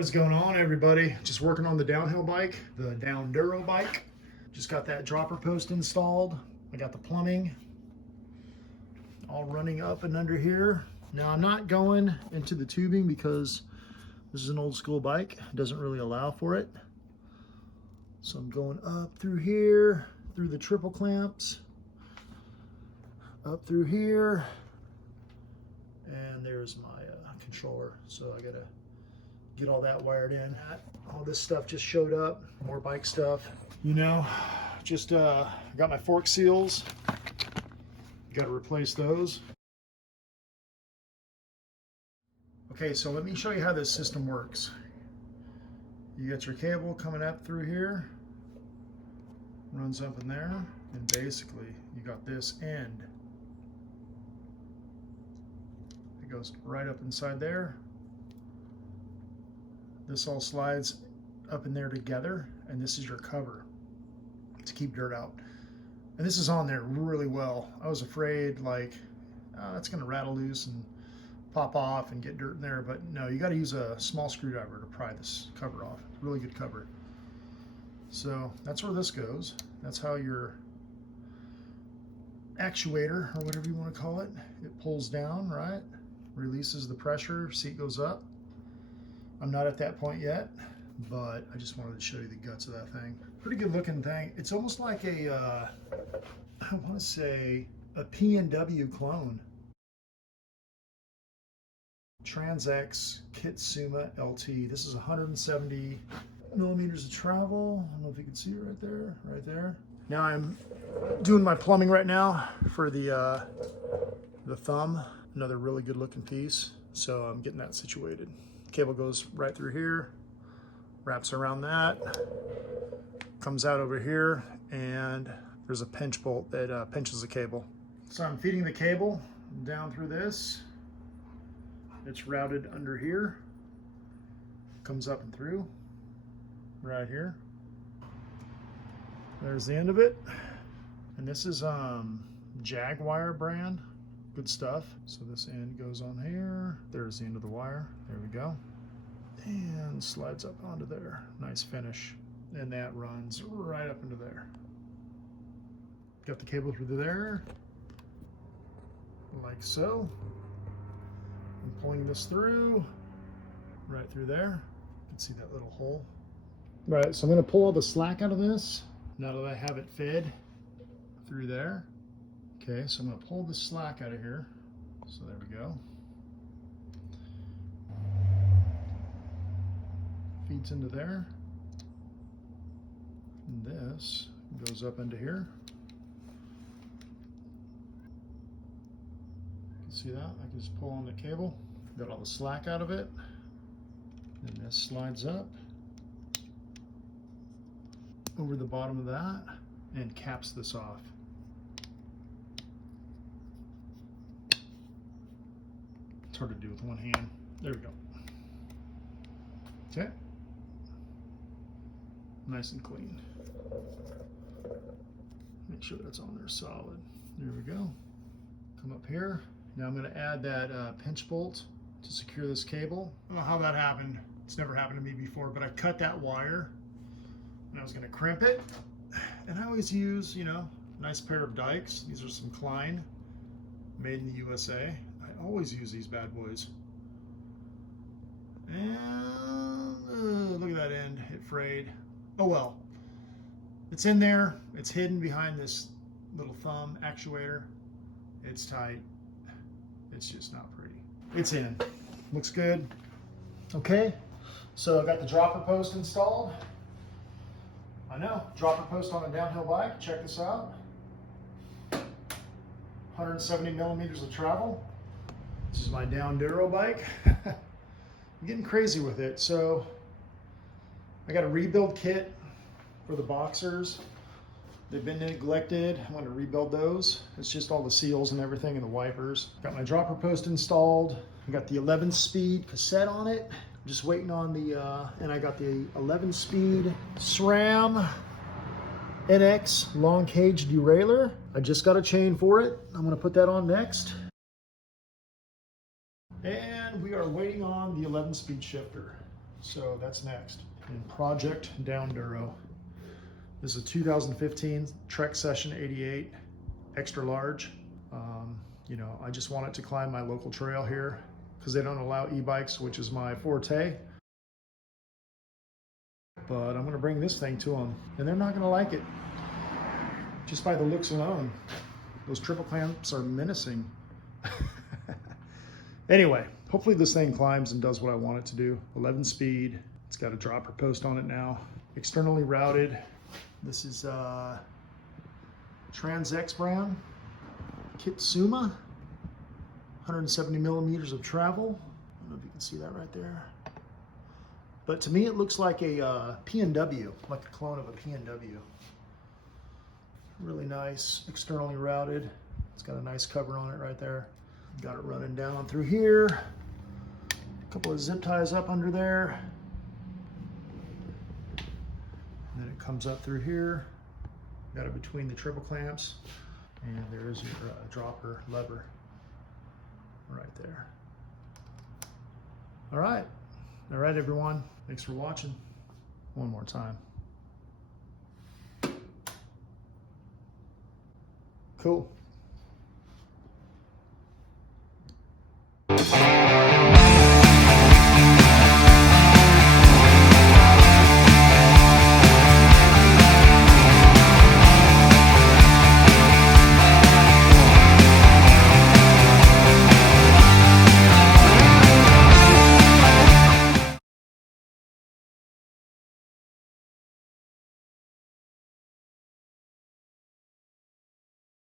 What is going on, everybody? Just working on the downhill bike, the Downduro bike. Just got that dropper post installed. I got the plumbing all running up and under here. Now I'm not going into the tubing because this is an old school bike. It doesn't really allow for it. So I'm going up through here, through the triple clamps, up through here, and there's my controller. So I gotta get all that wired in. All this stuff just showed up, more bike stuff. You know, just got my fork seals. Got to replace those. Okay, so let me show you how this system works. You got your cable coming up through here, runs up in there, and basically you got this end. It goes right up inside there. This all slides up in there together, and this is your cover to keep dirt out. And this is on there really well. I was afraid like, it's gonna rattle loose and pop off and get dirt in there, but no, you gotta use a small screwdriver to pry this cover off. It's a really good cover. So that's where this goes. That's how your actuator, or whatever you wanna call it, it pulls down, right? Releases the pressure, seat goes up. I'm not at that point yet, but I just wanted to show you the guts of that thing. Pretty good looking thing. It's almost like a, I want to say a P&W clone. TRANZ-X Kitsuma LT. This is 170 millimeters of travel. I don't know if you can see it right there, right there. Now I'm doing my plumbing right now for the thumb. Another really good looking piece. So I'm getting that situated. Cable goes right through here, wraps around that, comes out over here, and there's a pinch bolt that pinches the cable. So I'm feeding the cable down through this. It's routed under here, comes up and through, right here. There's the end of it. And this is Jaguar brand. Good stuff. So this end goes on here. There's the end of the wire. There we go. And slides up onto there. Nice finish. And that runs right up into there. Got the cable through there, like so. I'm pulling this through, right through there. You can see that little hole. Right, so I'm gonna pull all the slack out of this, now that I have it fed through there. Okay, so I'm gonna pull the slack out of here. So there we go. Feeds into there. And this goes up into here. You can see that? I can just pull on the cable. Got all the slack out of it. And this slides up over the bottom of that and caps this off. It's hard to do with one hand. There we go. Okay. Nice and clean. Make sure that's on there solid. There we go. Come up here. Now I'm going to add that pinch bolt to secure this cable. I don't know how that happened. It's never happened to me before, but I cut that wire and I was going to crimp it. And I always use, you know, a nice pair of dikes. These are some Klein, made in the USA. I always use these bad boys. And look at that end, it frayed. Oh well, it's in there. It's hidden behind this little thumb actuator. It's tight. It's just not pretty. It's in. Looks good. Okay, so I got the dropper post installed. I know, dropper post on a downhill bike. Check this out. 170 millimeters of travel. This is my Downduro bike. I'm getting crazy with it. So I got a rebuild kit for the boxers. They've been neglected. I want to rebuild those. It's just all the seals and everything and the wipers. Got my dropper post installed. I got the 11-speed cassette on it. I'm just waiting on the, and I got the 11-speed SRAM NX long cage derailleur. I just got a chain for it. I'm gonna put that on next. And we are waiting on the 11-speed shifter. So that's next. And Project Down Duro. This is a 2015 Trek Session 88 extra large. You know, I just want it to climb my local trail here because they don't allow e-bikes, which is my forte. But I'm gonna bring this thing to them and they're not gonna like it. Just by the looks alone. Those triple clamps are menacing. Anyway, hopefully this thing climbs and does what I want it to do. 11 speed, it's got a dropper post on it now. Externally routed. This is TRANZ-X brand. Kitsuma, 170 millimeters of travel. I don't know if you can see that right there. But to me, it looks like a P&W, like a clone of a P&W. Really nice, externally routed. It's got a nice cover on it right there. Got it running down through here. A couple of zip ties up under there. And then it comes up through here. Got it between the triple clamps. And there is your dropper lever right there. All right, everyone. Thanks for watching. One more time. Cool.